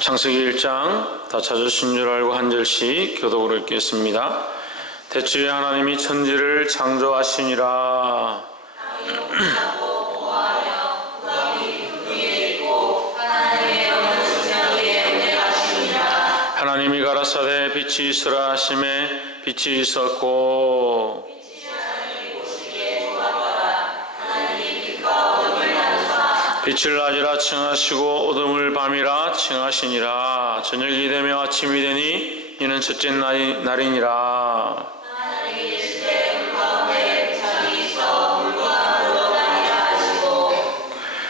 창세기 1장 다 찾으신 줄 알고 한 절씩 교독으로 읽겠습니다. 대초에 하나님이 천지를 창조하시니라. 하나님이 가라사대 빛이 있으라 하시매 빛이 있었고 빛을 낮이라 칭하시고 어둠을 밤이라 칭하시니라. 저녁이 되며 아침이 되니 이는 첫째 날이니라.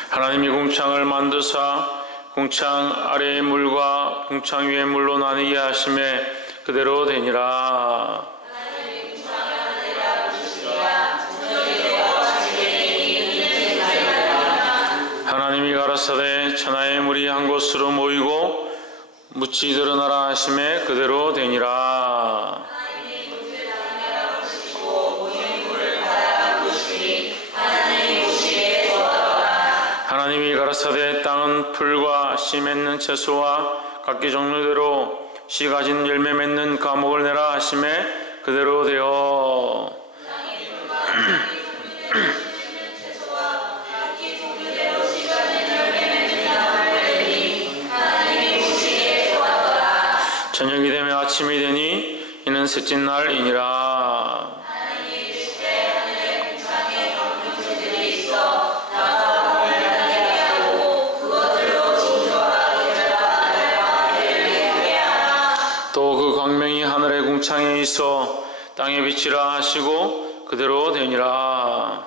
하나님이 궁창을 만드사 궁창 아래의 물과 궁창 위의 물로 나뉘게 하심에 그대로 되니라. 하나님이 가라사대 천하의 물이 한 곳으로 모이고 묻이 드러나라 하심에 그대로 되니라. 하나님이 가라사대 땅은 풀과 씨 맺는 채소와 각기 종류대로 씨 가진 열매 맺는 과목을 내라 하심에 그대로 되어 저녁이 되며 아침이 되니 이는 셋째 날이니라. 또 그 광명이 하늘의 궁창에 있어 땅에 비치라 하시고 그대로 되니라.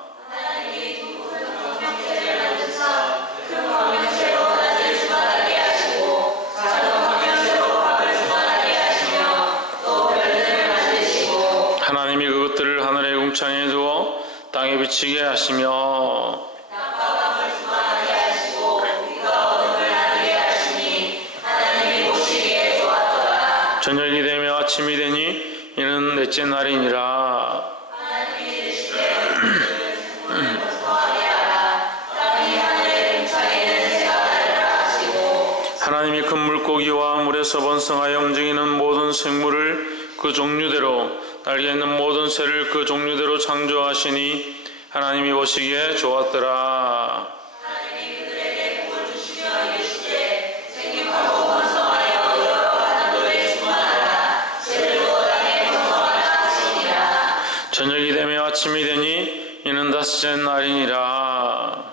하나님이 그것들을 하늘의 궁창에 두어 땅에 비치게 하시며 저녁이 되며 아침이 되니 이는 넷째 날이니라. 하나님이 큰 물고기와 물에서 번성하여 움직이는 모든 생물을 그 종류대로 날개 있는 모든 새를 그 종류대로 창조하시니 하나님이 보시기에 좋았더라. 저녁이 되며 아침이 되니 이는 다섯째 날이니라.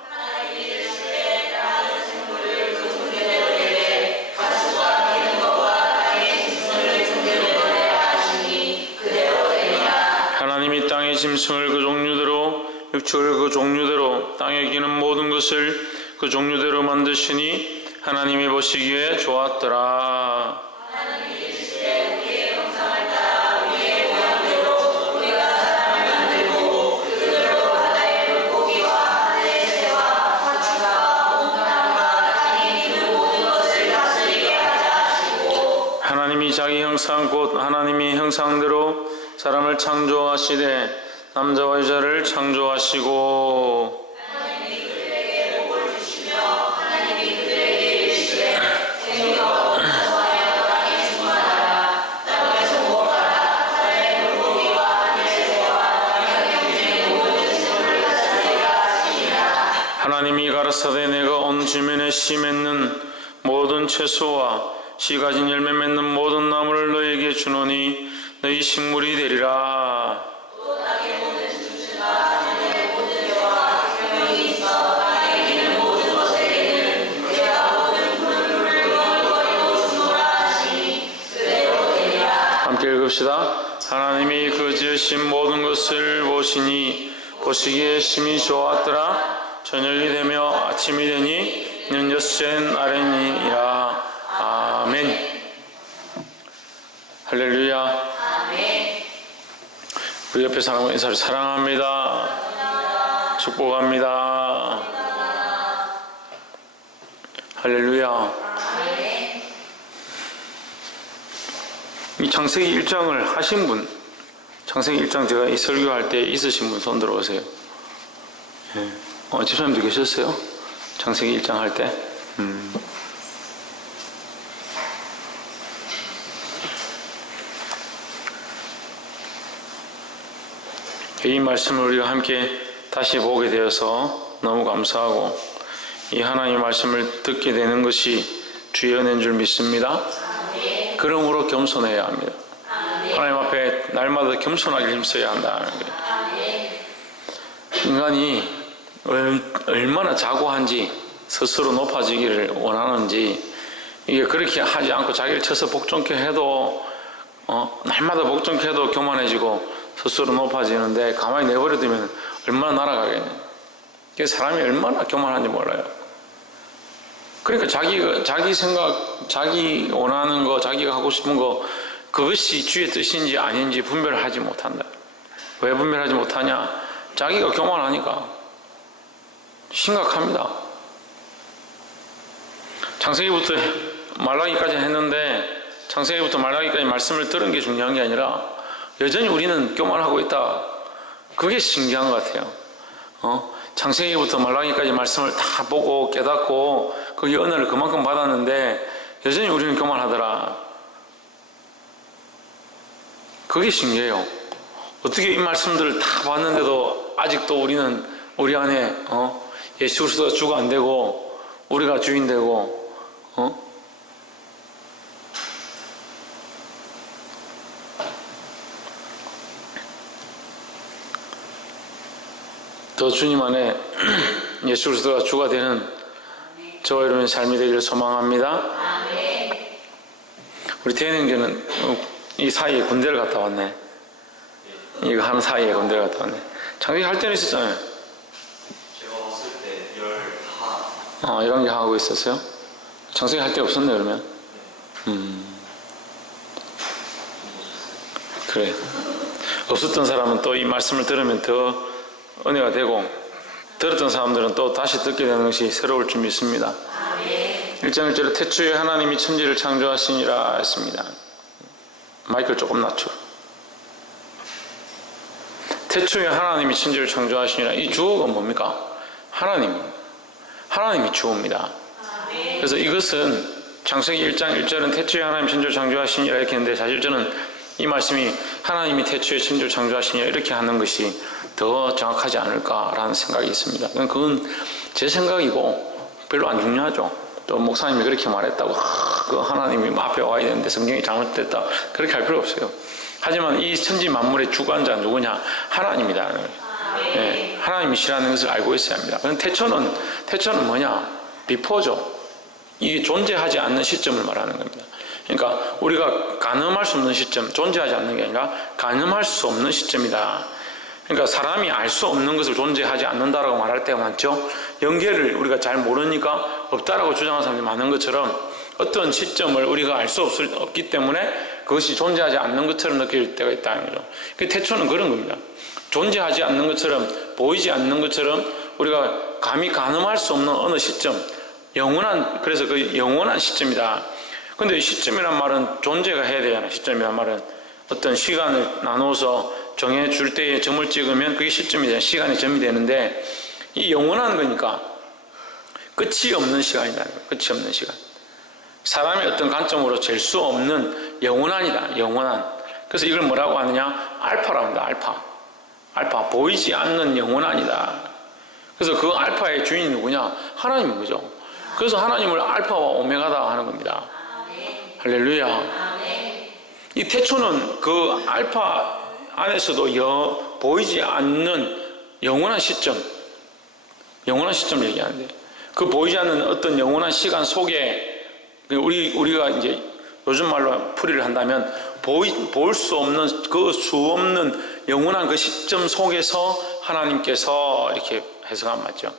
하나님이 땅의 짐승을 그 종류대로 육축을 그 종류대로 땅에 기는 모든 것을 그 종류대로 만드시니 하나님이 보시기에 좋았더라. 하나님이 자기 형상 곧 하나님의 형상대로 사람을 창조하시되 남자와 여자를 창조하시고 하나님이 그들에게 복을 주시며 하나님이 그들에게 이르시되 생육하고 번성하여 땅에 충만하라. 땅에서 무엇하라. 하늘의 물고기와 하늘의 새와 땅의 경주의 모든 생물을 다스리라 하시니라. 하나님이 가라사대 내가 온 지면에 씨 맺는 모든 채소와 씨 가진 열매 맺는 모든 나무를 너희에게 주노니 너희 식물이 되리라. 또 땅의 모든 짐승과 하늘의 모든 새와 생명이 있어 땅에 기는 모든 것에게는 그가 모든 푸른 물과 거리로 주노라 하시니 그대로 되리라. 함께 읽읍시다. 하나님이 그 지으신 모든 것을 보시니 보시기에 심히 좋았더라. 저녁이 되며 아침이 되니 이는 여섯째 날이니라. 아멘. 할렐루야. 아멘. 우리 옆에 사람과 인사를 사랑합니다. 감사합니다. 축복합니다. 감사합니다. 할렐루야. 아멘. 이 창세기 1장을 하신 분, 창세기 1장 제가 이 설교할 때 있으신 분 손 들어오세요. 집사님도 계셨어요? 창세기 1장 할 때? 이 말씀을 우리가 함께 다시 보게 되어서 너무 감사하고, 이 하나님의 말씀을 듣게 되는 것이 주의 은혜인 줄 믿습니다. 그러므로 겸손해야 합니다. 하나님 앞에 날마다 겸손하게 힘써야 한다는 거예요. 인간이 얼마나 자고한지, 스스로 높아지기를 원하는지, 이게 그렇게 하지 않고 자기를 쳐서 복종케 해도 날마다 복종케 해도 교만해지고 스스로 높아지는데, 가만히 내버려두면 얼마나 날아가겠냐. 사람이 얼마나 교만한지 몰라요. 그러니까 자기 생각, 자기 원하는 거, 자기가 하고 싶은 거, 그것이 주의 뜻인지 아닌지 분별을 하지 못한다. 왜 분별하지 못하냐? 자기가 교만하니까. 심각합니다. 창세기부터 말라기까지 했는데, 창세기부터 말라기까지 말씀을 들은 게 중요한 게 아니라 여전히 우리는 교만하고 있다. 그게 신기한 것 같아요. 창세기부터 말라기까지 말씀을 다 보고 깨닫고 거기 은혜를 그만큼 받았는데 여전히 우리는 교만하더라. 그게 신기해요. 어떻게 이 말씀들을 다 봤는데도 아직도 우리는 우리 안에 예수 그리스도가 주가 안 되고 우리가 주인 되고 더 주님 안에 예수 그리스도가 주가 되는 저와 여러분의 삶이 되기를 소망합니다. 우리 대행교는 이 사이에 군대를 갔다 왔네. 이거 하는 사이에 군대를 갔다 왔네. 창세기 할 때는 있었잖아요. 제가 왔을 때 15. 1학년 하고 있었어요? 창세기 할 때 없었네 그러면? 그래. 없었던 사람은 또 이 말씀을 들으면 더 은혜가 되고, 들었던 사람들은 또 다시 듣게 되는 것이 새로울 줄 믿습니다. 1장 1절에 태초에 하나님이 천지를 창조하시니라 했습니다. 마이크를 조금 낮춰. 태초에 하나님이 천지를 창조하시니라. 이 주어가 뭡니까? 하나님이 주어입니다. 그래서 이것은 창세기 1장 1절은 태초에 하나님이 천지를 창조하시니라 이렇게 했는데, 사실 저는 이 말씀이 하나님이 태초에 천지를 창조하시니라 이렇게 하는 것이 더 정확하지 않을까라는 생각이 있습니다. 그건 제 생각이고 별로 안 중요하죠. 또 목사님이 그렇게 말했다고 그 하나님이 앞에 와야 되는데 성경이 잘못됐다 그렇게 할 필요 없어요. 하지만 이 천지 만물의 주관자 누구냐? 하나님이다. 네, 하나님이시라는 것을 알고 있어야 합니다. 그럼 태초는 뭐냐? 비포죠. 이게 존재하지 않는 시점을 말하는 겁니다. 그러니까 우리가 가늠할 수 없는 시점, 존재하지 않는 게 아니라 가늠할 수 없는 시점이다. 그러니까 사람이 알 수 없는 것을 존재하지 않는다라고 말할 때가 많죠. 연계를 우리가 잘 모르니까 없다라고 주장하는 사람들이 많은 것처럼, 어떤 시점을 우리가 알 수 없기 때문에 그것이 존재하지 않는 것처럼 느낄 때가 있다는 거죠. 태초는 그런 겁니다. 존재하지 않는 것처럼, 보이지 않는 것처럼 우리가 감히 가늠할 수 없는 어느 시점, 그래서 그 영원한 시점이다. 근데 시점이란 말은 존재가 해야 되잖아요. 시점이란 말은 어떤 시간을 나눠서 정해줄 때에 점을 찍으면 그게 시점이 되잖아요. 시간이 점이 되는데, 이 영원한 거니까 끝이 없는 시간이다. 끝이 없는 시간. 사람의 어떤 관점으로 잴 수 없는 영원한이다. 영원한. 그래서 이걸 뭐라고 하느냐? 알파라고 합니다. 알파. 보이지 않는 영원한이다. 그래서 그 알파의 주인이 누구냐? 하나님인 거죠. 그래서 하나님을 알파와 오메가다 하는 겁니다. 할렐루야. 이 태초는 그 알파 안에서도 보이지 않는 영원한 시점을 얘기하는데, 그 보이지 않는 어떤 영원한 시간 속에 우리가 이제 요즘 말로 풀이를 한다면 볼 수 없는 그 수 없는 영원한 그 시점 속에서 하나님께서 이렇게 해석하면 맞죠.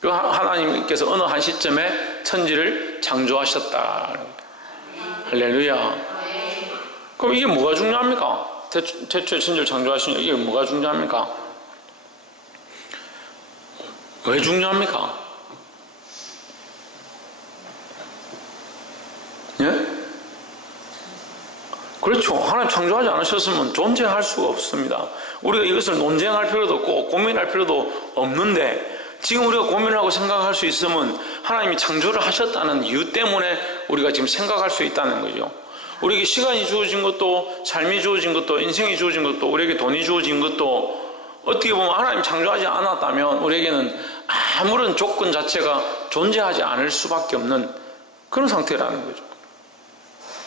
그 하나님께서 어느 한 시점에 천지를 창조하셨다. 할렐루야. 그럼 이게 뭐가 중요합니까? 태초에 천지를 창조하시니 이게 뭐가 중요합니까? 왜 중요합니까? 예? 그렇죠. 하나님 창조하지 않으셨으면 존재할 수가 없습니다. 우리가 이것을 논쟁할 필요도 없고 고민할 필요도 없는데, 지금 우리가 고민을 하고 생각할 수 있으면 하나님이 창조를 하셨다는 이유 때문에 우리가 지금 생각할 수 있다는 거죠. 우리에게 시간이 주어진 것도, 삶이 주어진 것도, 인생이 주어진 것도, 우리에게 돈이 주어진 것도 어떻게 보면 하나님 창조하지 않았다면 우리에게는 아무런 조건 자체가 존재하지 않을 수밖에 없는 그런 상태라는 거죠.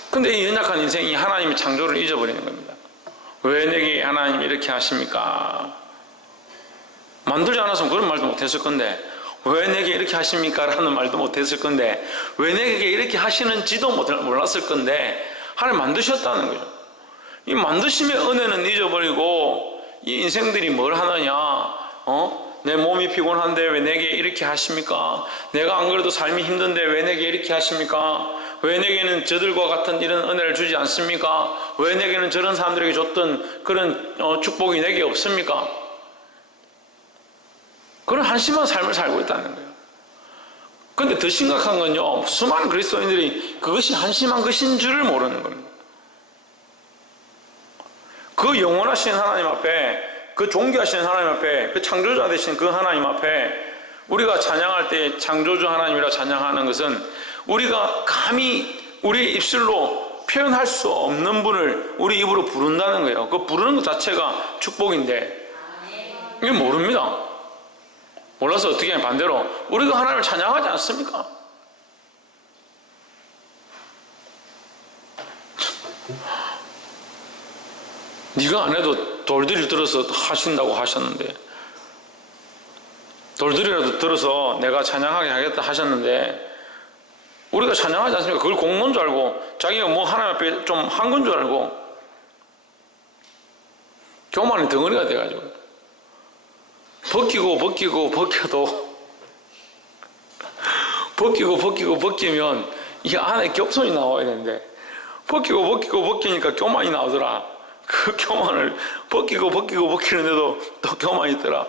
근데 이 연약한 인생이 하나님의 창조를 잊어버리는 겁니다. 왜 내게 하나님 이렇게 하십니까? 만들지 않았으면 그런 말도 못했을 건데, 왜 내게 이렇게 하십니까? 라는 말도 못했을 건데, 왜 내게 이렇게 하시는지도 몰랐을 건데, 하나님 만드셨다는 거죠. 이 만드심의 은혜는 잊어버리고 이 인생들이 뭘 하느냐, 내 몸이 피곤한데 왜 내게 이렇게 하십니까? 내가 안 그래도 삶이 힘든데 왜 내게 이렇게 하십니까? 왜 내게는 저들과 같은 이런 은혜를 주지 않습니까? 왜 내게는 저런 사람들에게 줬던 그런 축복이 내게 없습니까? 그런 한심한 삶을 살고 있다는 거예요. 그런데 더 심각한 건요, 수많은 그리스도인들이 그것이 한심한 것인 줄을 모르는 겁니다. 그 영원하신 하나님 앞에, 그 존귀하신 하나님 앞에, 그 창조자 되신 그 하나님 앞에 우리가 찬양할 때 창조주 하나님이라 찬양하는 것은 우리가 감히 우리의 입술로 표현할 수 없는 분을 우리 입으로 부른다는 거예요. 그 부르는 것 자체가 축복인데 이게 모릅니다. 몰라서 어떻게 하면 반대로 우리가 하나님을 찬양하지 않습니까? 네가 안 해도 돌들이 들어서 하신다고 하셨는데, 돌들이라도 들어서 내가 찬양하게 하겠다 하셨는데 우리가 찬양하지 않습니까? 그걸 공로인 줄 알고 자기가 뭐 하나님 앞에 좀 한 건 줄 알고 교만의 덩어리가 돼가지고 벗기고 벗겨도 벗기면 이게 안에 겹손이 나와야 되는데 벗기고 벗기니까 교만이 나오더라. 그 교만을 벗기고 벗기는데도 또 교만이 있더라.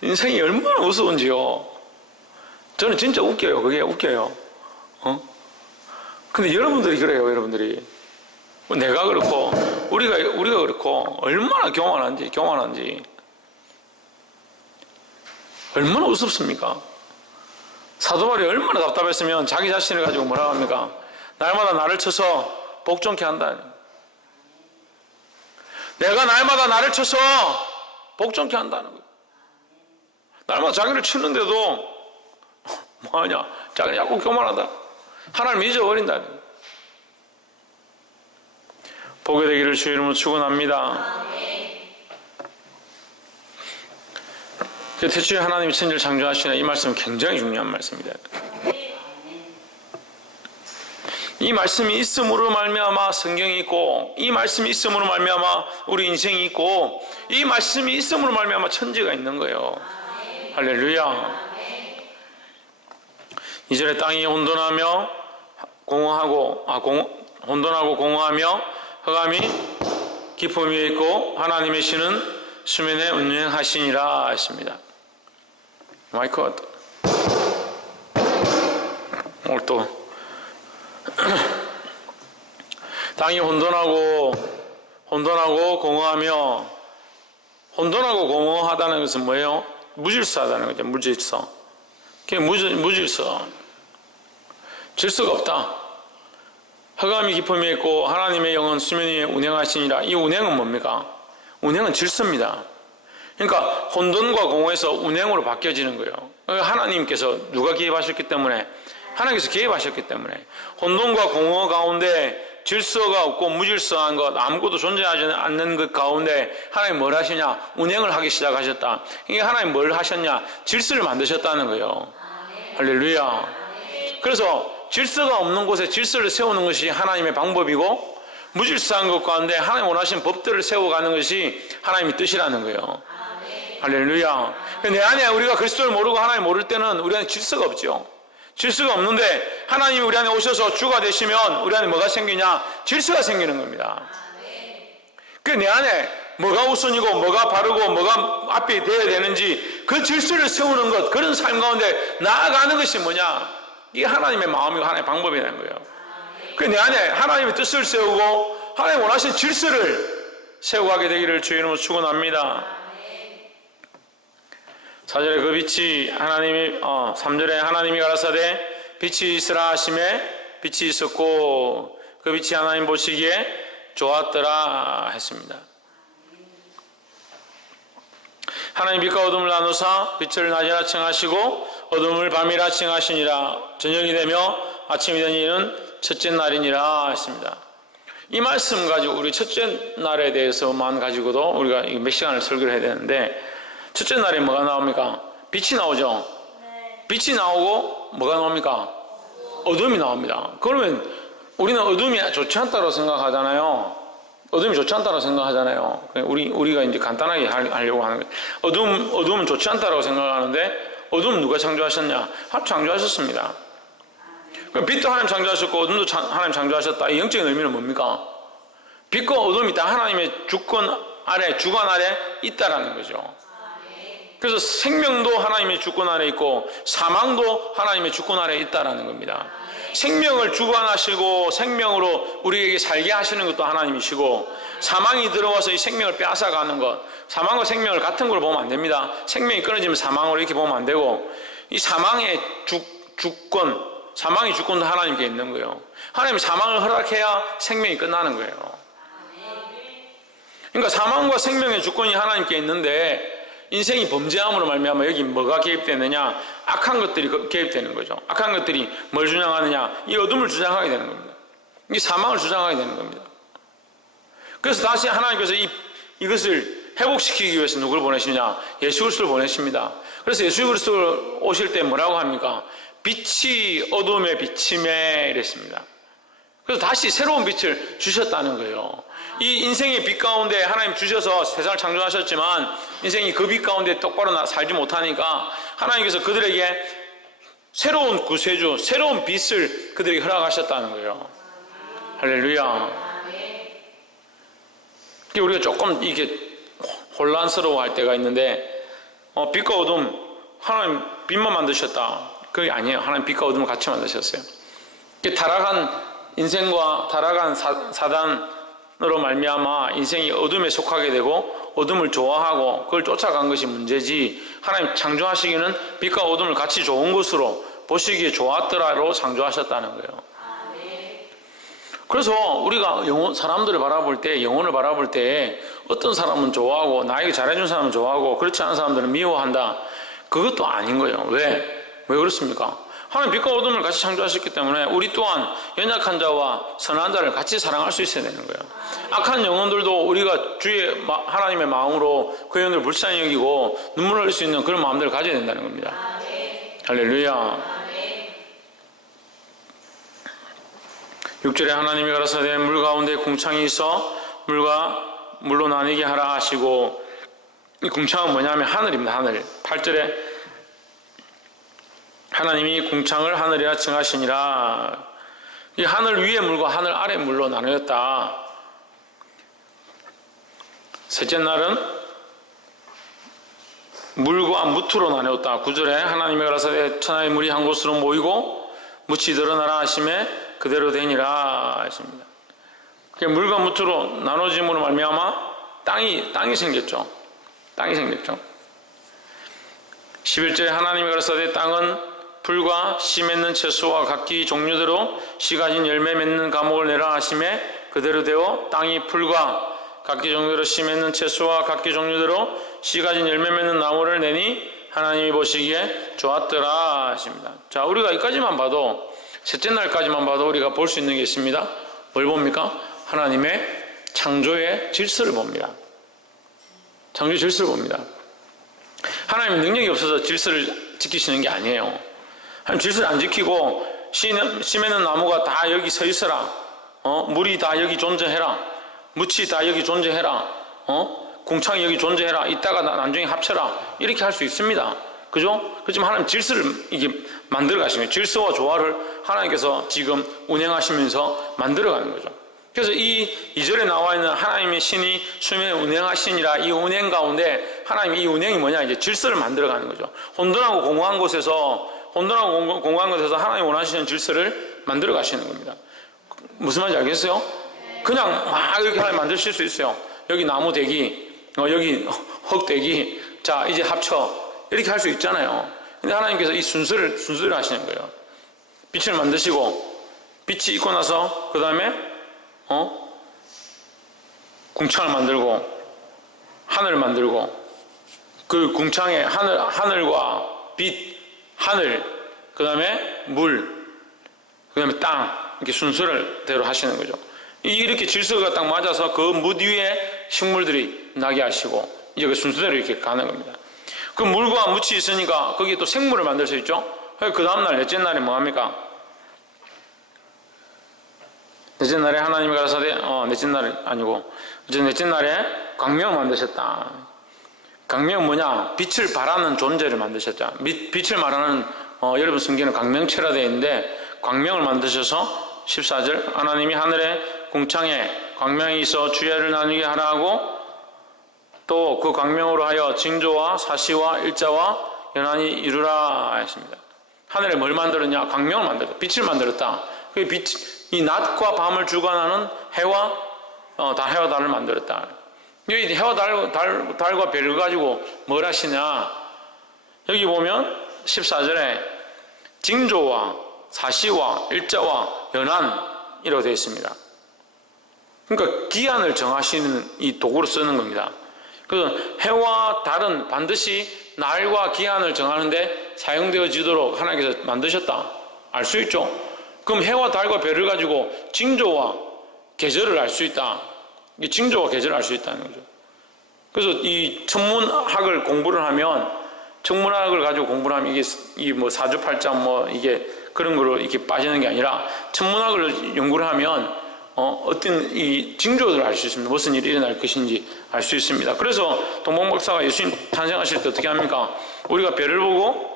인생이 얼마나 우스운지요. 저는 진짜 웃겨요. 그게 웃겨요. 근데 여러분들이 그래요. 여러분들이 내가 그렇고 우리가 그렇고 얼마나 교만한지 얼마나 우습습니까? 사도 바울이 얼마나 답답했으면 자기 자신을 가지고 뭐라고 합니까? 날마다 나를 쳐서 복종케 한다. 내가 날마다 나를 쳐서 복종케 한다는 거예요. 날마다 자기를 치는데도 뭐하냐? 자기는 자꾸 교만하다. 하나님 잊어버린다는 거예요. 보게 되기를 주의 이름으로 축원합니다. 태초에 하나님이 천지를 창조하시나 이 말씀은 굉장히 중요한 말씀입니다. 이 말씀이 있음으로 말미암아 성경이 있고, 이 말씀이 있음으로 말미암아 우리 인생이 있고, 이 말씀이 있음으로 말미암아 천지가 있는 거예요. 할렐루야. 2절에 땅이 혼돈하고 공허하며 흑암이 깊음 위에 있고 하나님의 신은 수면에 운행하시니라 했습니다. 마이크 오늘 또 땅이 혼돈하고 공허하며, 혼돈하고 공허하다는 것은 뭐예요? 무질서하다는 거죠. 무질서. 그게 무질서. 질서가 없다. 흑암이 깊음이 있고 하나님의 영은 수면 위에 운행하시니라. 이 운행은 뭡니까? 운행은 질서입니다. 그러니까 혼돈과 공허에서 운행으로 바뀌어지는 거예요. 하나님께서 누가 개입하셨기 때문에, 하나님께서 개입하셨기 때문에 혼돈과 공허 가운데 질서가 없고 무질서한 것, 아무것도 존재하지 않는 것 가운데 하나님 뭘 하시냐? 운행을 하기 시작하셨다. 이게 하나님 뭘 하셨냐? 질서를 만드셨다는 거예요. 할렐루야. 그래서 질서가 없는 곳에 질서를 세우는 것이 하나님의 방법이고, 무질서한 것 가운데 하나님 원하신 법들을 세워가는 것이 하나님의 뜻이라는 거예요. 할렐루야. 내 안에 우리가 그리스도를 모르고 하나님 모를 때는 우리 안에 질서가 없죠. 질서가 없는데 하나님이 우리 안에 오셔서 주가 되시면 우리 안에 뭐가 생기냐? 질서가 생기는 겁니다. 그 내 안에 뭐가 우선이고 뭐가 바르고 뭐가 앞에 되어야 되는지 그 질서를 세우는 것, 그런 삶 가운데 나아가는 것이 뭐냐? 이게 하나님의 마음이고 하나님의 방법이라는 거예요. 그 내 안에 하나님의 뜻을 세우고 하나님 원하신 질서를 세워가게 되기를 주의 이름으로 축원합니다. 4절에 그 빛이 하나님이 3절에 하나님이 가라사대 빛이 있으라 하심에 빛이 있었고, 그 빛이 하나님 보시기에 좋았더라 했습니다. 하나님 빛과 어둠을 나누사 빛을 낮이라 칭하시고 어둠을 밤이라 칭하시니라. 저녁이 되며 아침이 되니는 첫째 날이니라 했습니다. 이 말씀 가지고 우리 첫째 날에 대해서만 가지고도 우리가 몇 시간을 설교를 해야 되는데, 첫째 날에 뭐가 나옵니까? 빛이 나오죠. 빛이 나오고 뭐가 나옵니까? 어둠이 나옵니다. 그러면 우리는 어둠이 좋지 않다고 생각하잖아요. 어둠이 좋지 않다고 생각하잖아요. 우리가 이제 간단하게 하려고 하는 거예요. 어둠은 좋지 않다고 생각하는데, 어둠은 누가 창조하셨냐? 하나님 창조하셨습니다. 빛도 하나님 창조하셨고 어둠도 하나님 창조하셨다. 이 영적인 의미는 뭡니까? 빛과 어둠이 다 하나님의 주권 아래, 주관 아래 있다라는 거죠. 그래서 생명도 하나님의 주권 아래 있고 사망도 하나님의 주권 아래 있다라는 겁니다. 생명을 주관하시고 생명으로 우리에게 살게 하시는 것도 하나님이시고, 사망이 들어와서 이 생명을 빼앗아가는 것, 사망과 생명을 같은 걸 보면 안 됩니다. 생명이 끊어지면 사망으로 이렇게 보면 안 되고, 이 사망의 주권, 사망의 주권도 하나님께 있는 거예요. 하나님이 사망을 허락해야 생명이 끝나는 거예요. 그러니까 사망과 생명의 주권이 하나님께 있는데, 인생이 범죄함으로 말미암아 여기 뭐가 개입되느냐? 악한 것들이 개입되는 거죠. 악한 것들이 뭘 주장하느냐? 이 어둠을 주장하게 되는 겁니다. 이 사망을 주장하게 되는 겁니다. 그래서 다시 하나님께서 이것을 회복시키기 위해서 누구를 보내시냐? 예수 그리스도를 보내십니다. 그래서 예수 그리스도를 오실 때 뭐라고 합니까? 빛이 어둠에 비침에 이랬습니다. 그래서 다시 새로운 빛을 주셨다는 거예요. 이 인생의 빛 가운데 하나님 주셔서 세상을 창조하셨지만 인생이 그 빛 가운데 똑바로 살지 못하니까 하나님께서 그들에게 새로운 구세주, 새로운 빛을 그들에게 허락하셨다는 거예요. 할렐루야. 우리가 조금 이게 혼란스러워할 때가 있는데, 빛과 어둠, 하나님 빛만 만드셨다. 그게 아니에요. 하나님 빛과 어둠을 같이 만드셨어요. 타락한 인생과 타락한 사단으로 말미암아 인생이 어둠에 속하게 되고 어둠을 좋아하고 그걸 쫓아간 것이 문제지, 하나님 창조하시기는 빛과 어둠을 같이 좋은 것으로 보시기에 좋았더라로 창조하셨다는 거예요. 그래서 우리가 사람들을 바라볼 때, 영혼을 바라볼 때 어떤 사람은 좋아하고 나에게 잘해준 사람은 좋아하고 그렇지 않은 사람들은 미워한다. 그것도 아닌 거예요. 왜 그렇습니까? 하나님 빛과 어둠을 같이 창조하셨기 때문에 우리 또한 연약한 자와 선한 자를 같이 사랑할 수 있어야 되는 거예요. 악한 영혼들도 우리가 주의 하나님의 마음으로 그 영혼들을 불쌍히 여기고 눈물 흘릴 수 있는 그런 마음들을 가져야 된다는 겁니다. 할렐루야. 6절에 하나님이 가라사대 물 가운데 궁창이 있어 물로 나뉘게 하라 하시고, 이 궁창은 뭐냐면 하늘입니다. 하늘. 8절에 하나님이 궁창을 하늘이라 칭하시니라. 이 하늘 위의 물과 하늘 아래 물로 나누었다. 셋째 날은 물과 무트로 나누었다. 9절에 하나님이 가라사대 천하의 물이 한 곳으로 모이고 묻이 드러나라 하심에 그대로 되니라 하십니다. 물과 무트로 나눠짐으로 말미암아 땅이 생겼죠. 땅이 생겼죠. 11절에 하나님이 가라사대 땅은 풀과 씨 맺는 채소와 각기 종류대로 씨 가진 열매 맺는 과목을 내라 하심에 그대로 되어 땅이 풀과 각기 종류대로 씨 맺는 채소와 각기 종류대로 씨 가진 열매 맺는 나무를 내니 하나님이 보시기에 좋았더라 하십니다. 자, 우리가 여기까지만 봐도, 셋째 날까지만 봐도 우리가 볼 수 있는 게 있습니다. 뭘 봅니까? 하나님의 창조의 질서를 봅니다. 창조의 질서를 봅니다. 하나님 능력이 없어서 질서를 지키시는 게 아니에요. 하나님 질서를 안 지키고 씨 맺는 나무가 다 여기 서 있어라, 물이 다 여기 존재해라, 묻이 다 여기 존재해라, 궁창이 여기 존재해라, 이따가 나중에 합쳐라, 이렇게 할 수 있습니다. 그죠? 그렇지만 하나님 질서를 이게 만들어 가시는 거예요. 질서와 조화를 하나님께서 지금 운행하시면서 만들어 가는 거죠. 그래서 이 2절에 나와 있는 하나님의 신이 수면에 운행하시니라, 이 운행 가운데 하나님이 이 운행이 뭐냐, 이제 질서를 만들어 가는 거죠. 혼돈하고 공허한 곳에서 하나님이 원하시는 질서를 만들어 가시는 겁니다. 무슨 말인지 알겠어요? 그냥 막 이렇게 하나님 만드실 수 있어요. 여기 나무 대기, 여기 흙 대기, 자 이제 합쳐, 이렇게 할 수 있잖아요. 근데 하나님께서 이 순서를 하시는 거예요. 빛을 만드시고 빛이 있고 나서 그 다음에 궁창을 만들고 하늘을 만들고 그 궁창에 하늘과 빛, 하늘, 그 다음에 물, 그 다음에 땅, 이렇게 순서대로 하시는 거죠. 이렇게 질서가 딱 맞아서 그 무 위에 식물들이 나게 하시고 이제 그 순서대로 이렇게 가는 겁니다. 그 물과 묻이 있으니까 거기에 또 생물을 만들 수 있죠. 그 다음날 넷째 날에 뭐 합니까? 넷째 날에 하나님이 가라사대 넷째 날이 아니고 어쨌든 넷째 날에 광명을 만드셨다. 광명은 뭐냐? 빛을 발하는 존재를 만드셨죠. 빛을 말하는 여러분 성경에는 광명체라 되어 있는데 광명을 만드셔서 14절 하나님이 하늘의 궁창에 광명이 있어 주야를 나누게 하라 하고 또 그 광명으로 하여 징조와 사시와 일자와 연한이 이루라 했습니다. 하늘에 뭘 만들었냐? 광명을 만들었다. 빛을 만들었다. 그 빛, 이 낮과 밤을 주관하는 해와 해와 달을 만들었다. 여기 해와 달과 별을 가지고 뭘 하시냐? 여기 보면 14절에 징조와 사시와 일자와 연한이라고 되어 있습니다. 그러니까 기한을 정하시는 이 도구로 쓰는 겁니다. 그래서 해와 달은 반드시 날과 기한을 정하는데 사용되어지도록 하나님께서 만드셨다. 알 수 있죠? 그럼 해와 달과 별을 가지고 징조와 계절을 알 수 있다. 이 징조와 계절을 알 수 있다는 거죠. 그래서 이 천문학을 공부를 하면 천문학을 가지고 공부를 하면 이게 뭐 사주팔자 뭐 이게 그런 거로 이렇게 빠지는 게 아니라 천문학을 연구를 하면 어떤 이 징조들을 알 수 있습니다. 무슨 일이 일어날 것인지 알 수 있습니다. 그래서 동방 박사가 예수님 탄생하실 때 어떻게 합니까? 우리가 별을 보고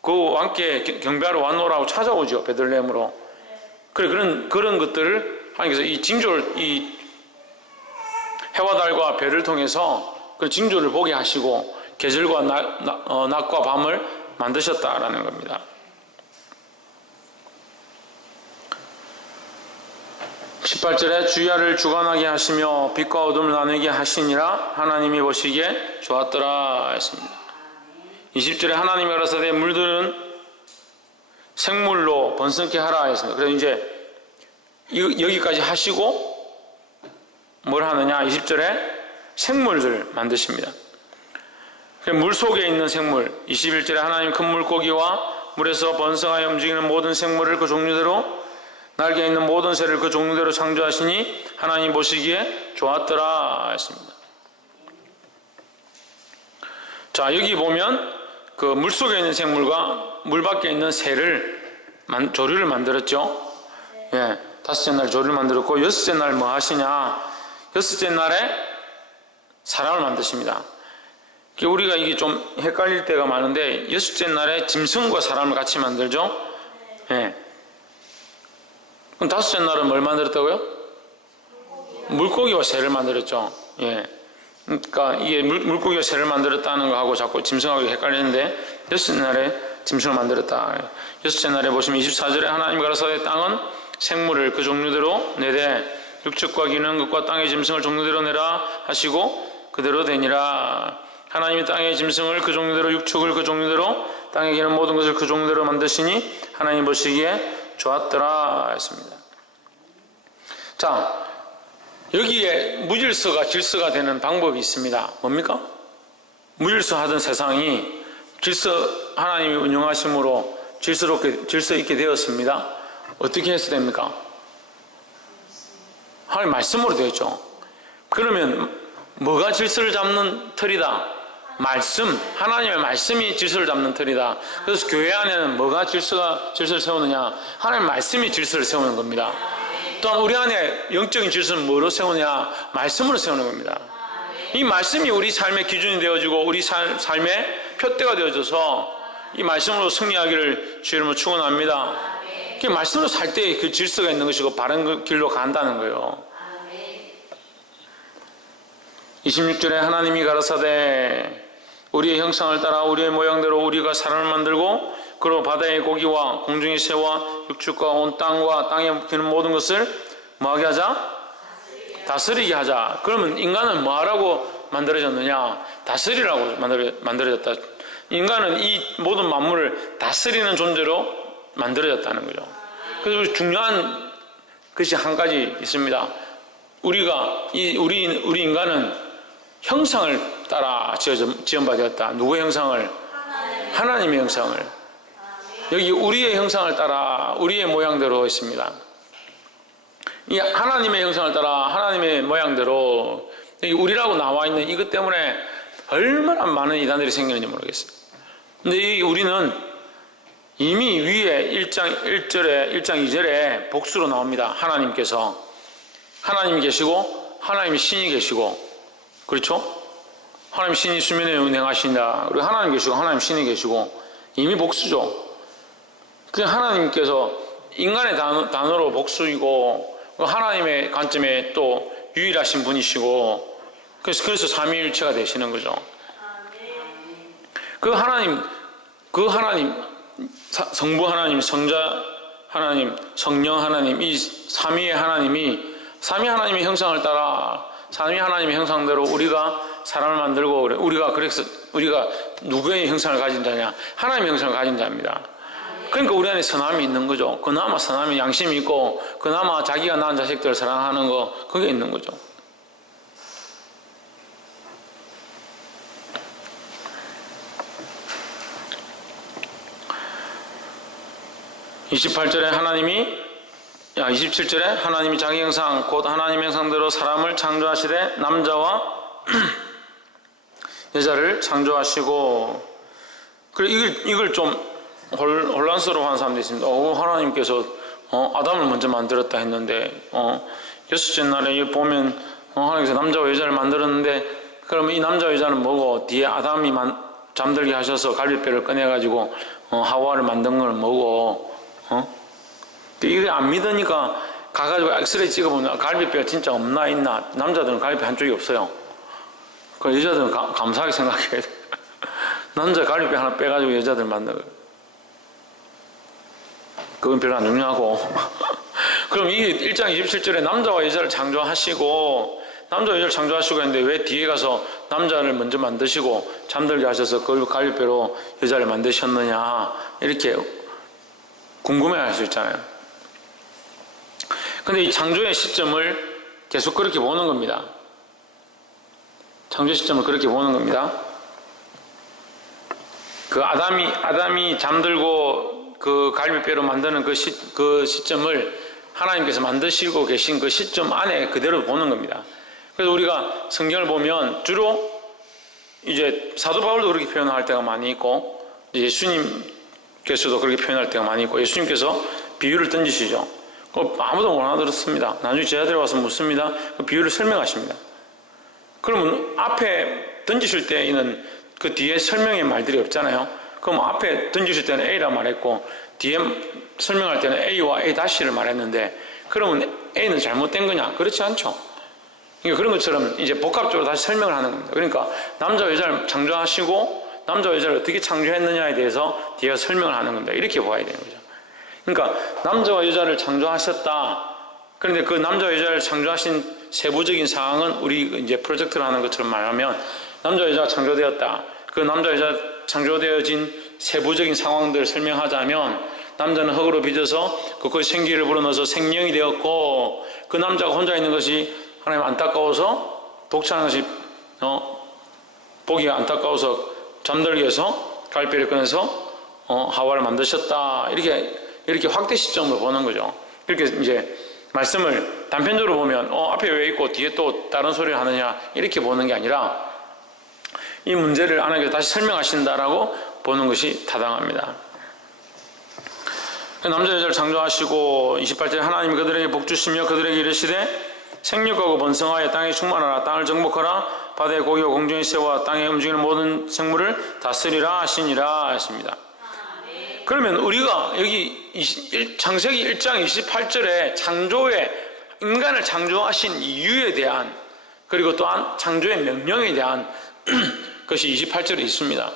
그와 함께 경배하러 왔노라고 찾아오죠. 베들레헴으로. 그래 그런 것들을 하나님께서 이 징조를 이 해와 달과 별을 통해서 그 징조를 보게 하시고 계절과 낮과 밤을 만드셨다라는 겁니다. 18절에 주야를 주관하게 하시며 빛과 어둠을 나누게 하시니라 하나님이 보시기에 좋았더라 했습니다. 20절에 하나님이 가라사대 물들은 생물로 번성케 하라 했습니다. 그래서 이제 여기까지 하시고 뭘 하느냐? 20절에 생물들 만드십니다. 물 속에 있는 생물. 21절에 하나님 큰 물고기와 물에서 번성하여 움직이는 모든 생물을 그 종류대로 날개 있는 모든 새를 그 종류대로 창조하시니 하나님 보시기에 좋았더라 했습니다. 자, 여기 보면 그 물속에 있는 생물과 물 밖에 있는 새를 조류를 만들었죠. 예, 다섯째 날 조류를 만들었고 여섯째 날 뭐 하시냐? 여섯째 날에 사람을 만드십니다. 우리가 이게 좀 헷갈릴 때가 많은데 여섯째 날에 짐승과 사람을 같이 만들죠. 예. 그럼 다섯째 날은 뭘 만들었다고요? 물고기와 새를 만들었죠. 예. 그러니까 이게 물고기와 새를 만들었다는 거하고 자꾸 짐승하고 헷갈리는데 여섯째 날에 짐승을 만들었다. 여섯째 날에 보시면 24절에 하나님 가라사대 땅은 생물을 그 종류대로 내되 육축과 기는 것과 땅의 짐승을 종류대로 내라 하시고 그대로 되니라. 하나님이 땅의 짐승을 그 종류대로 육축을 그 종류대로 땅에 기는 모든 것을 그 종류대로 만드시니 하나님 보시기에 좋았더라 했습니다. 자, 여기에 무질서가 질서가 되는 방법이 있습니다. 뭡니까? 무질서하던 세상이 하나님이 운영하심으로 질서 있게 되었습니다. 어떻게 해서 됩니까? 하나님 말씀으로 되었죠. 그러면 뭐가 질서를 잡는 틀이다? 말씀, 하나님의 말씀이 질서를 잡는 틀이다. 그래서 교회 안에는 뭐가 질서를 세우느냐? 하나님의 말씀이 질서를 세우는 겁니다. 또한 우리 안에 영적인 질서는 뭐로 세우느냐? 말씀으로 세우는 겁니다. 이 말씀이 우리 삶의 기준이 되어지고 우리 삶의 표대가 되어져서 이 말씀으로 승리하기를 주의 이름으로 축원합니다. 그 말씀으로 살 때 그 질서가 있는 것이고 바른 길로 간다는 거예요. 26절에 하나님이 가라사대 우리의 형상을 따라 우리의 모양대로 우리가 사람을 만들고 그로 바다의 고기와 공중의 새와 육축과 온 땅과 땅에 기는 모든 것을 뭐하게 하자? 다스리게 하자. 그러면 인간은 뭐하라고 만들어졌느냐? 다스리라고 만들어졌다. 인간은 이 모든 만물을 다스리는 존재로 만들어졌다는 거죠. 그래서 중요한 그것이 한 가지 있습니다. 우리 인간은 형상을 따라 지음받았다. 누구의 형상을? 하나님의 형상을. 여기 우리의 형상을 따라 우리의 모양대로 있습니다. 이 하나님의 형상을 따라 하나님의 모양대로 여기 우리라고 나와 있는 이것 때문에 얼마나 많은 이단들이 생기는지 모르겠어요. 근데 이 우리는 이미 위에 1장 2절에 복수로 나옵니다. 하나님이 계시고 하나님이 신이 계시고, 그렇죠? 하나님 신이 수면에 운행하신다. 그리고 하나님 계시고 하나님 신이 계시고, 이미 복수죠. 그 하나님께서 인간의 단어로 복수이고 하나님의 관점에 또 유일하신 분이시고, 그래서 삼위일체가 되시는 거죠. 그 하나님 성부 하나님, 성자 하나님, 성령 하나님, 이 삼위의 하나님의 형상을 따라 삼위 하나님의 형상대로 우리가 사람을 만들고, 그래서 우리가 누구의 형상을 가진 자냐? 하나님의 형상을 가진 자입니다. 그러니까 우리 안에 선함이 있는 거죠. 그나마 선함이, 양심이 있고 그나마 자기가 낳은 자식들을 사랑하는 거, 그게 있는 거죠. (28절에) 27절에 하나님이 자기 형상 곧 하나님의 형상대로 사람을 창조하시되 남자와 여자를 창조하시고. 그래, 이걸 좀 혼란스러워하는 사람도 있습니다. 하나님께서 아담을 먼저 만들었다 했는데 여섯째 날에 보면 하나님께서 남자와 여자를 만들었는데, 그러면 이 남자와 여자는 뭐고, 뒤에 아담이 잠들게 하셔서 갈비뼈를 꺼내가지고 하와를 만든 건 뭐고? 이게 안 믿으니까 가가지고 엑스레이 찍어보면 갈비뼈가 진짜 없나 있나. 남자들은 갈비뼈 한쪽이 없어요. 그 여자들은 감사하게 생각해야 돼. 남자 갈비뼈 하나 빼가지고 여자들 만든 거예요. 그건 별로 안 중요하고. 그럼 이게 1장 27절에 남자와 여자를 창조하시고 했는데 왜 뒤에 가서 남자를 먼저 만드시고 잠들게 하셔서 그 갈비뼈로 여자를 만드셨느냐, 이렇게 궁금해할 수 있잖아요. 근데 이 창조의 시점을 계속 그렇게 보는 겁니다. 창조의 시점을 그렇게 보는 겁니다. 그 아담이 잠들고 그 갈비뼈로 만드는 그 시점을 하나님께서 만드시고 계신 그 시점 안에 그대로 보는 겁니다. 그래서 우리가 성경을 보면 주로 이제 사도 바울도 그렇게 표현할 때가 많이 있고, 예수님께서도 그렇게 표현할 때가 많이 있고, 예수님께서 비유를 던지시죠. 아무도 못 알아들었습니다. 나중에 제자들이 와서 묻습니다. 그 비유를 설명하십니다. 그러면 앞에 던지실 때에는 그 뒤에 설명의 말들이 없잖아요. 그럼 앞에 던지실 때는 A라 말했고 뒤에 설명할 때는 A와 A-를 말했는데, 그러면 A는 잘못된 거냐? 그렇지 않죠. 그러니까 그런 것처럼 이제 복합적으로 다시 설명을 하는 겁니다. 그러니까 남자와 여자를 창조하시고 남자와 여자를 어떻게 창조했느냐에 대해서 뒤에 설명을 하는 겁니다. 이렇게 봐야 되는 거죠. 그러니까 남자와 여자를 창조하셨다. 그런데 그 남자와 여자를 창조하신 세부적인 상황은 우리 이제 프로젝트를 하는 것처럼 말하면 남자와 여자가 창조되었다. 그 남자와 여자 창조되어진 세부적인 상황들을 설명하자면, 남자는 흙으로 빚어서 그것이 생기를 불어넣어서 생명이 되었고, 그 남자가 혼자 있는 것이 하나님 안타까워서, 독차는 것이 보기 안타까워서 잠들게 해서 갈비를 꺼내서 하와를 만드셨다. 이렇게 확대 시점으로 보는 거죠. 이렇게 이제 말씀을 단편적으로 보면 앞에 왜 있고 뒤에 또 다른 소리를 하느냐, 이렇게 보는 게 아니라 이 문제를 하나님께서 다시 설명하신다라고 보는 것이 타당합니다. 남자 여자를 창조하시고 28절에 하나님이 그들에게 복주시며 그들에게 이르시되 생육하고 번성하여 땅에 충만하라. 땅을 정복하라. 바다의 고기와 공중의 새와 땅에 움직이는 모든 생물을 다스리라 하시니라 했습니다. 그러면 우리가 여기 창세기 1장 28절에 창조의 인간을 창조하신 이유에 대한, 그리고 또한 창조의 명령에 대한 것이 28절에 있습니다.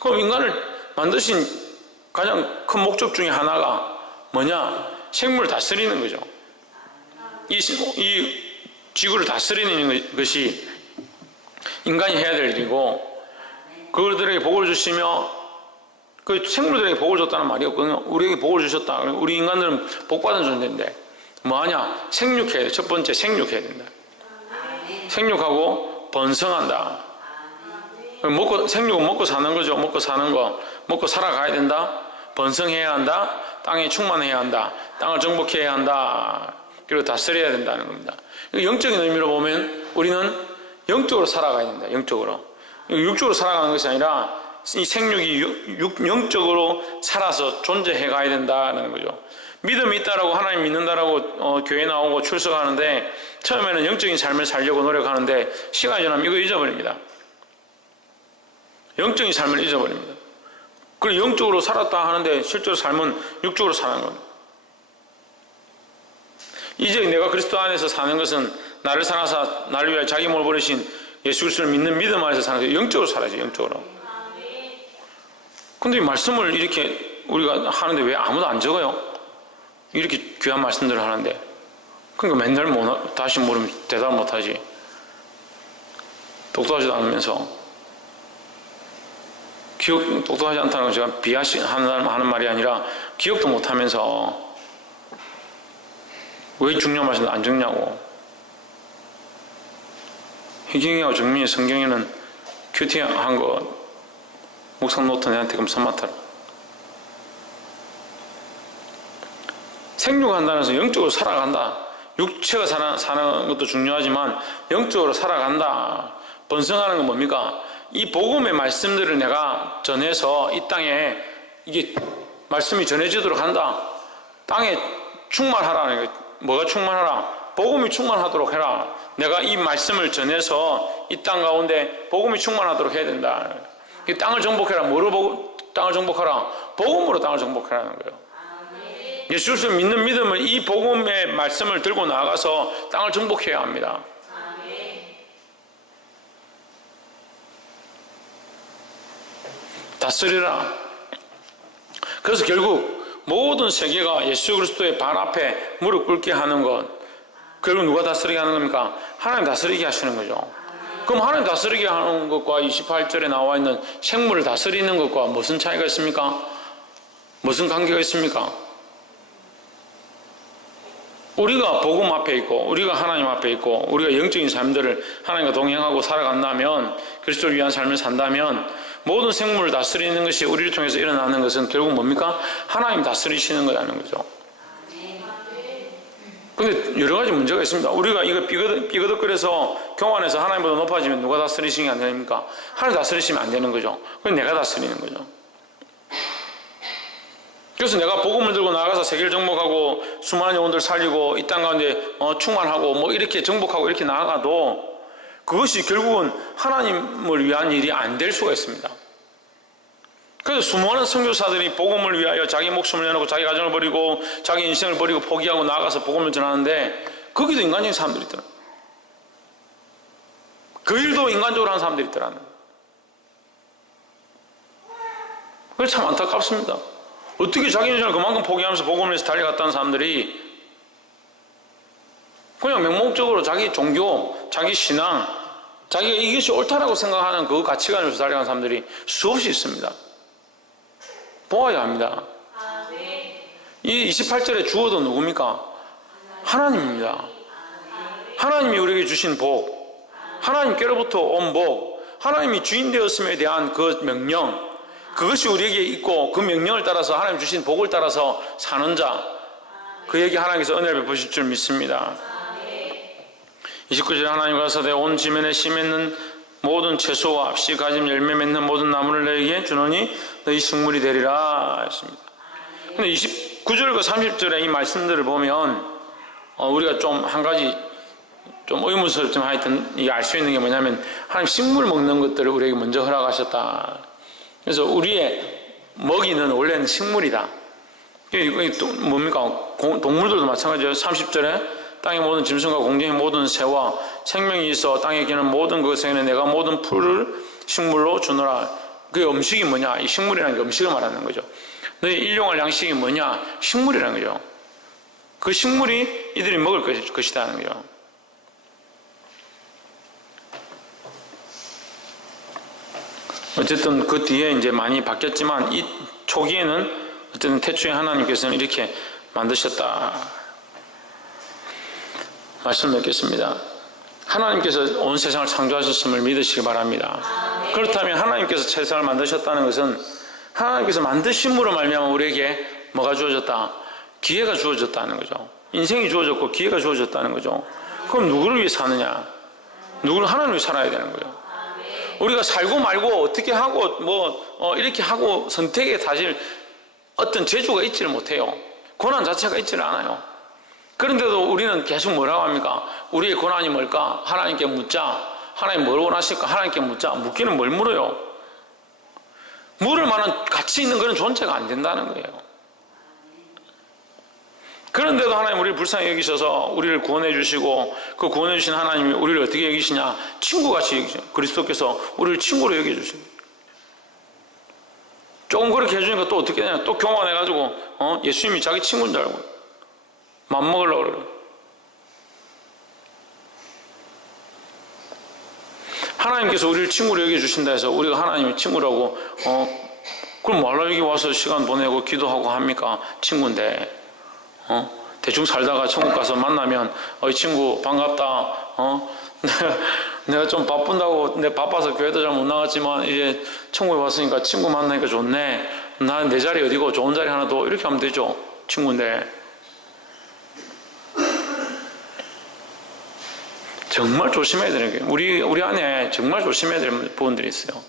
그럼 인간을 만드신 가장 큰 목적 중에 하나가 뭐냐? 생물을 다스리는 거죠. 이 지구를 다스리는 것이 인간이 해야 될 일이고, 그들에게 복을 주시며, 그 생물들에게 복을 줬다는 말이 없거든요. 우리에게 복을 주셨다. 우리 인간들은 복받은 존재인데 뭐하냐? 생육해야 돼. 첫 번째 생육해야 된다. 생육하고 번성한다. 생육은 먹고 사는 거죠. 먹고 사는 거. 먹고 살아가야 된다. 번성해야 한다. 땅에 충만해야 한다. 땅을 정복해야 한다. 그리고 다스려야 된다는 겁니다. 영적인 의미로 보면 우리는 영적으로 살아가야 된다. 영적으로. 육적으로 살아가는 것이 아니라 이 생육이 영적으로 살아서 존재해 가야 된다는 거죠. 믿음이 있다라고 하나님 믿는다라고 교회 나오고 출석하는데 처음에는 영적인 삶을 살려고 노력하는데 시간이 지나면 이거 잊어버립니다. 영적인 삶을 잊어버립니다. 그리고 영적으로 살았다 하는데 실제로 삶은 육적으로 사는 겁니다. 이제 내가 그리스도 안에서 사는 것은 나를 사랑하사 나를 위하여 자기 몸을 버리신 예수 그리스도를 믿는 믿음 안에서 사는 거예요. 영적으로 살아야지. 영적으로. 근데 이 말씀을 이렇게 우리가 하는데 왜 아무도 안 적어요? 이렇게 귀한 말씀들을 하는데. 그러니까 맨날 다시 물으면 대답 못하지. 똑똑하지도 않으면서. 똑똑하지 않다는 건 제가 비하하는 말이 아니라 기억도 못하면서 왜 중요한 말씀을 안 적냐고. 희경이하고 정민이 성경에는 큐티한 거 목상 노트 내한테 그럼 선맡아라. 생육한다는 것은 영적으로 살아간다. 육체가 사는 것도 중요하지만 영적으로 살아간다. 번성하는 건 뭡니까? 이 복음의 말씀들을 내가 전해서 이 땅에 이게 말씀이 전해지도록 한다. 땅에 충만하라는 거예요. 뭐가 충만하라? 복음이 충만하도록 해라. 내가 이 말씀을 전해서 이 땅 가운데 복음이 충만하도록 해야 된다. 이 땅을 정복해라. 뭐로 땅을 정복하라? 복음으로 땅을 정복하라는 거예요. 예수 그리스도를 믿는 믿음을 이 복음의 말씀을 들고 나가서 땅을 정복해야 합니다. 다스리라. 그래서 결국 모든 세계가 예수 그리스도의 발 앞에 무릎 꿇게 하는 것, 결국 누가 다스리게 하는 겁니까? 하나님 다스리게 하시는 거죠. 그럼 하나님 다스리게 하는 것과 28절에 나와 있는 생물을 다스리는 것과 무슨 차이가 있습니까? 무슨 관계가 있습니까? 우리가 복음 앞에 있고 우리가 하나님 앞에 있고 우리가 영적인 삶들을 하나님과 동행하고 살아간다면, 그리스도를 위한 삶을 산다면 모든 생물을 다스리는 것이 우리를 통해서 일어나는 것은 결국 뭡니까? 하나님 다스리시는 거라는 거죠. 근데 여러 가지 문제가 있습니다. 우리가 이거 삐그덕거려서 교환해서 하나님보다 높아지면 누가 다스리시는 게 안 됩니까? 하나님 다스리시면 안 되는 거죠. 그건 내가 다스리는 거죠. 그래서 내가 복음을 들고 나가서 세계를 정복하고 수많은 영혼들 살리고 이 땅 가운데 충만하고 뭐 이렇게 정복하고 이렇게 나아가도 그것이 결국은 하나님을 위한 일이 안 될 수가 있습니다. 그래서 수많은 선교사들이 복음을 위하여 자기 목숨을 내놓고 자기 가정을 버리고 자기 인생을 버리고 포기하고 나가서 복음을 전하는데 거기도 인간적인 사람들이 있더라. 그 일도 인간적으로 하는 사람들이 있더라는. 그게 참 안타깝습니다. 어떻게 자기 인생을 그만큼 포기하면서 복음을 위해서 달려갔다는 사람들이 그냥 맹목적으로 자기 종교, 자기 신앙, 자기가 이것이 옳다라고 생각하는 그 가치관을 위해서 달려간 사람들이 수없이 있습니다. 보아야 합니다. 이 28절에 주어도 누굽니까? 하나님입니다. 하나님이 우리에게 주신 복, 하나님께로부터 온 복, 하나님이 주인 되었음에 대한 그 명령, 그것이 우리에게 있고 그 명령을 따라서 하나님 주신 복을 따라서 사는 자, 그에게 하나님께서 은혜를 베푸실 줄 믿습니다. 29절에 하나님 가라사대 온 지면에 씨 맺는 모든 채소와 씨 가짐 열매 맺는 모든 나무를 너에게 주노니 너희 식물이 되리라 했습니다. 근데 29절과 30절의 이 말씀들을 보면 우리가 좀 한 가지 좀 의문스럽지만 하여튼 이게 알 수 있는 게 뭐냐면 하나님 식물 먹는 것들을 우리에게 먼저 허락하셨다. 그래서 우리의 먹이는 원래는 식물이다. 이게 또 뭡니까? 동물들도 마찬가지예요. 30절에 땅의 모든 짐승과 공중의 모든 새와 생명이 있어 땅에 기는 모든 것에는 내가 모든 풀을 식물로 주노라. 그게 음식이 뭐냐? 이 식물이라는 게 음식을 말하는 거죠. 너희 일용할 양식이 뭐냐? 식물이라는 거죠. 그 식물이 이들이 먹을 것이다 하는 거죠. 어쨌든 그 뒤에 이제 많이 바뀌었지만 이 초기에는 어쨌든 태초에 하나님께서는 이렇게 만드셨다. 말씀 맺겠습니다. 하나님께서 온 세상을 창조하셨음을 믿으시기 바랍니다. 그렇다면 하나님께서 세상을 만드셨다는 것은 하나님께서 만드심으로 말미암아 우리에게 뭐가 주어졌다? 기회가 주어졌다는 거죠. 인생이 주어졌고 기회가 주어졌다는 거죠. 그럼 누구를 위해 사느냐? 누구를 하나님을 위해 살아야 되는 거예요. 우리가 살고 말고 어떻게 하고 이렇게 하고 선택에 사실 어떤 재주가 있지를 못해요. 고난 자체가 있지를 않아요. 그런데도 우리는 계속 뭐라고 합니까? 우리의 고난이 뭘까? 하나님께 묻자. 하나님 뭘 원하실까? 하나님께 묻자. 묻기는 뭘 물어요? 물을 만한 가치 있는 그런 존재가 안 된다는 거예요. 그런데도 하나님 우리를 불쌍히 여기셔서 우리를 구원해 주시고 그 구원해 주신 하나님이 우리를 어떻게 여기시냐? 친구같이 여기시죠. 그리스도께서 우리를 친구로 여겨주십니다. 조금 그렇게 해주니까 또 어떻게 되냐? 또 교만해가지고 예수님이 자기 친구인 줄 알고 맘먹으려고 그래요. 하나님께서 우리를 친구로 여겨주신다 해서 우리가 하나님의 친구라고 그럼 뭐하러 여기 와서 시간 보내고 기도하고 합니까? 친구인데 대충 살다가 천국 가서 만나면 이 친구 반갑다. 내가 좀 바쁜다고 내 바빠서 교회도 잘 못 나갔지만 이제 천국에 왔으니까 친구 만나니까 좋네. 난 내 자리 어디고 좋은 자리 하나 더 이렇게 하면 되죠. 친구인데 정말 조심해야 되는 게 우리 안에 정말 조심해야 될 부분들이 있어요.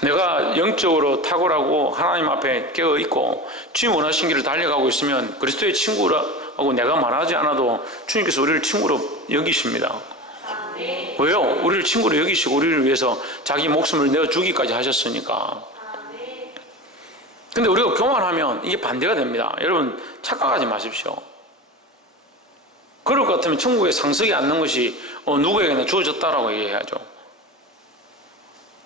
내가 영적으로 탁월하고 하나님 앞에 깨어있고 주님 원하신 길을 달려가고 있으면 그리스도의 친구라고 내가 말하지 않아도 주님께서 우리를 친구로 여기십니다. 왜요? 우리를 친구로 여기시고 우리를 위해서 자기 목숨을 내어주기까지 하셨으니까. 근데 우리가 교만하면 이게 반대가 됩니다. 여러분 착각하지 마십시오. 그럴 것 같으면 천국에 상석이 앉는 것이 누구에게나 주어졌다라고 얘기해야죠.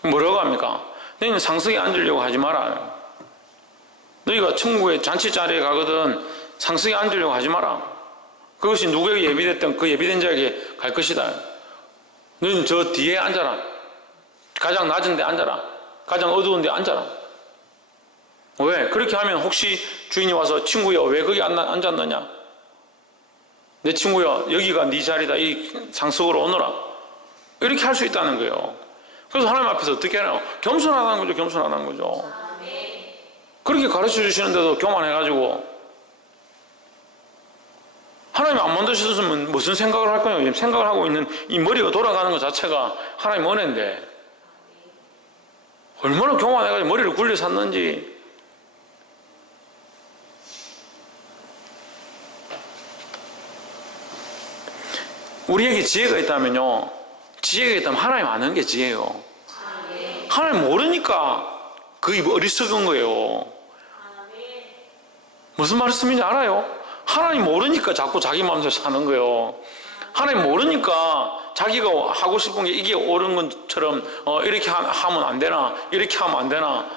뭐라고 합니까? 너희는 상석에 앉으려고 하지 마라. 너희가 천국의 잔치 자리에 가거든 상석에 앉으려고 하지 마라. 그것이 누구에게 예비됐든 그 예비된 자에게 갈 것이다. 너희는 저 뒤에 앉아라. 가장 낮은 데 앉아라. 가장 어두운 데 앉아라. 왜? 그렇게 하면 혹시 주인이 와서 친구야 왜 거기 앉았느냐? 내 친구야 여기가 네 자리다. 이 상석으로 오너라. 이렇게 할 수 있다는 거예요. 그래서 하나님 앞에서 어떻게 하나요? 겸손하다는 거죠. 겸손하다는 거죠. 그렇게 가르쳐 주시는데도 교만해가지고 하나님 안 만드셨으면 무슨 생각을 할 거예요? 생각을 하고 있는 이 머리가 돌아가는 것 자체가 하나님 은혜인데 얼마나 교만해가지고 머리를 굴려 샀는지. 우리에게 지혜가 있다면요, 지혜가 있다면 하나님 아는 게 지혜예요. 하나님 모르니까 그게 어리석은 거예요. 무슨 말씀인지 알아요? 하나님 모르니까 자꾸 자기 마음대로 사는 거예요. 하나님 모르니까 자기가 하고 싶은 게 이게 옳은 것처럼 이렇게 하면 안 되나 이렇게 하면 안 되나.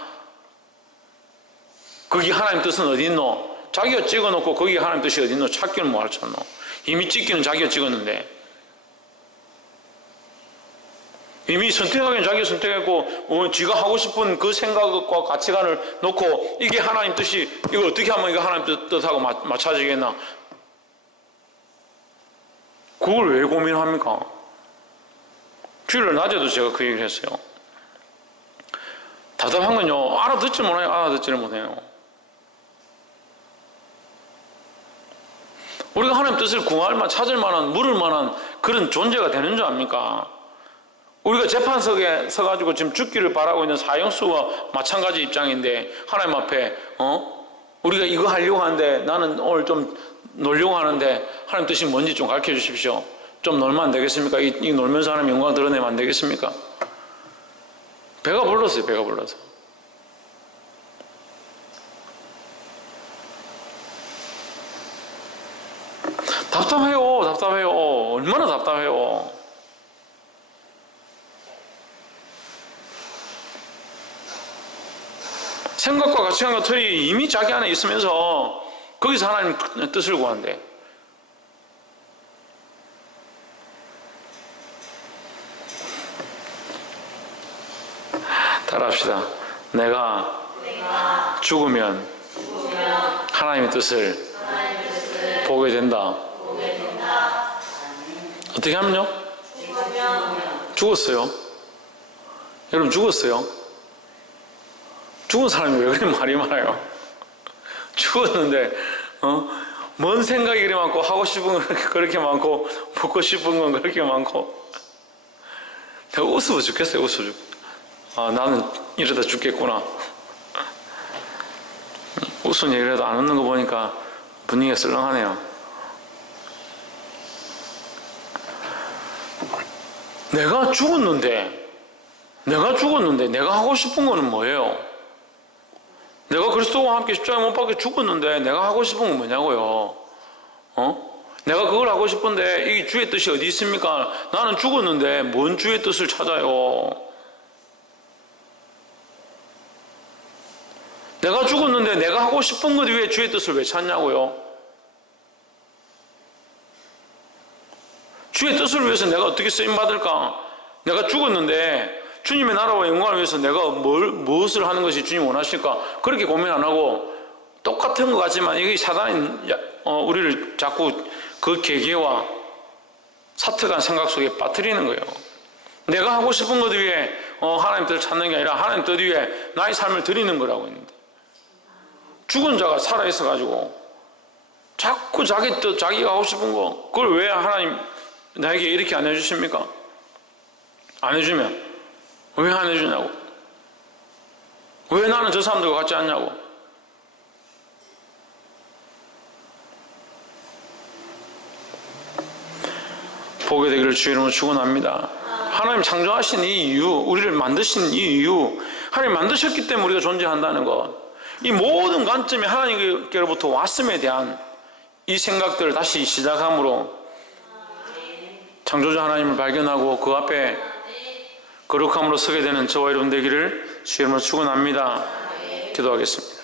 거기 하나님 뜻은 어디 있노? 자기가 찍어놓고 거기 하나님 뜻이 어디 있노? 찾기는 뭐 할 수 없노? 이미 찍기는 자기가 찍었는데 이미 선택하기는 자기가 선택했고 지가 하고 싶은 그 생각과 가치관을 놓고 이게 하나님 뜻이 이거 어떻게 하면 이거 하나님 뜻하고 맞춰지겠나? 그걸 왜 고민합니까? 주일날 낮에도 제가 그 얘기를 했어요. 답답한 건요, 알아듣지 못해요. 알아듣지를 못해요. 우리가 하나님 뜻을 구할 만 찾을 만한 물을 만한 그런 존재가 되는 줄 압니까? 우리가 재판석에 서가지고 지금 죽기를 바라고 있는 사형수와 마찬가지 입장인데 하나님 앞에 우리가 이거 하려고 하는데 나는 오늘 좀 놀려고 하는데 하나님 뜻이 뭔지 좀 가르쳐 주십시오. 좀 놀면 안 되겠습니까? 이 놀면서 하나님 영광 드러내면 안 되겠습니까? 배가 불렀어요. 배가 불러서. 답답해요. 답답해요. 얼마나 답답해요. 생각과 가치관과 틀이 이미 자기 안에 있으면서 거기서 하나님 뜻을 구한대. 따라합시다. 내가 죽으면 하나님의 뜻을 보게 된다. 어떻게 하면요? 죽었어요. 여러분 죽었어요? 죽은 사람이 왜 그렇게 말이 많아요? 죽었는데 뭔 생각이 그렇게 많고 하고 싶은 건 그렇게 많고 먹고 싶은 건 그렇게 많고 내가 웃어 죽겠어요. 웃어 죽. 아, 나는 이러다 죽겠구나. 웃은 얘기라도 안 웃는 거 보니까 분위기가 썰렁하네요. 내가 죽었는데 내가 하고 싶은 거는 뭐예요? 내가 그리스도와 함께 십자가에 못 박혀 죽었는데 내가 하고 싶은 건 뭐냐고요? 내가 그걸 하고 싶은데 이 주의 뜻이 어디 있습니까? 나는 죽었는데 뭔 주의 뜻을 찾아요? 내가 죽었는데 내가 하고 싶은 것 위에 주의 뜻을 왜 찾냐고요? 주의 뜻을 위해서 내가 어떻게 쓰임받을까? 내가 죽었는데 주님의 나라와 영광을 위해서 내가 무엇을 하는 것이 주님 원하실까? 그렇게 고민 안 하고 똑같은 것 같지만 이게 사단이 우리를 자꾸 그 계계와 사특한 생각 속에 빠뜨리는 거예요. 내가 하고 싶은 것 위에 하나님 뜻을 찾는 게 아니라 하나님 뜻 위에 나의 삶을 드리는 거라고 했는데 죽은 자가 살아있어 가지고 자꾸 자기 뜻, 자기가 하고 싶은 거 그걸 왜 하나님 나에게 이렇게 안 해주십니까? 안 해주면 왜 안 해주냐고? 왜 나는 저 사람들과 같지 않냐고? 보게 되기를 주의 이름으로 축원합니다. 하나님 창조하신 이 이유, 우리를 만드신 이 이유, 하나님 만드셨기 때문에 우리가 존재한다는 것, 이 모든 관점이 하나님께로부터 왔음에 대한 이 생각들을 다시 시작함으로 창조자 하나님을 발견하고 그 앞에 거룩함으로 서게 되는 저와 여러분 되기를 주의 이름으로 축원합니다. 기도하겠습니다.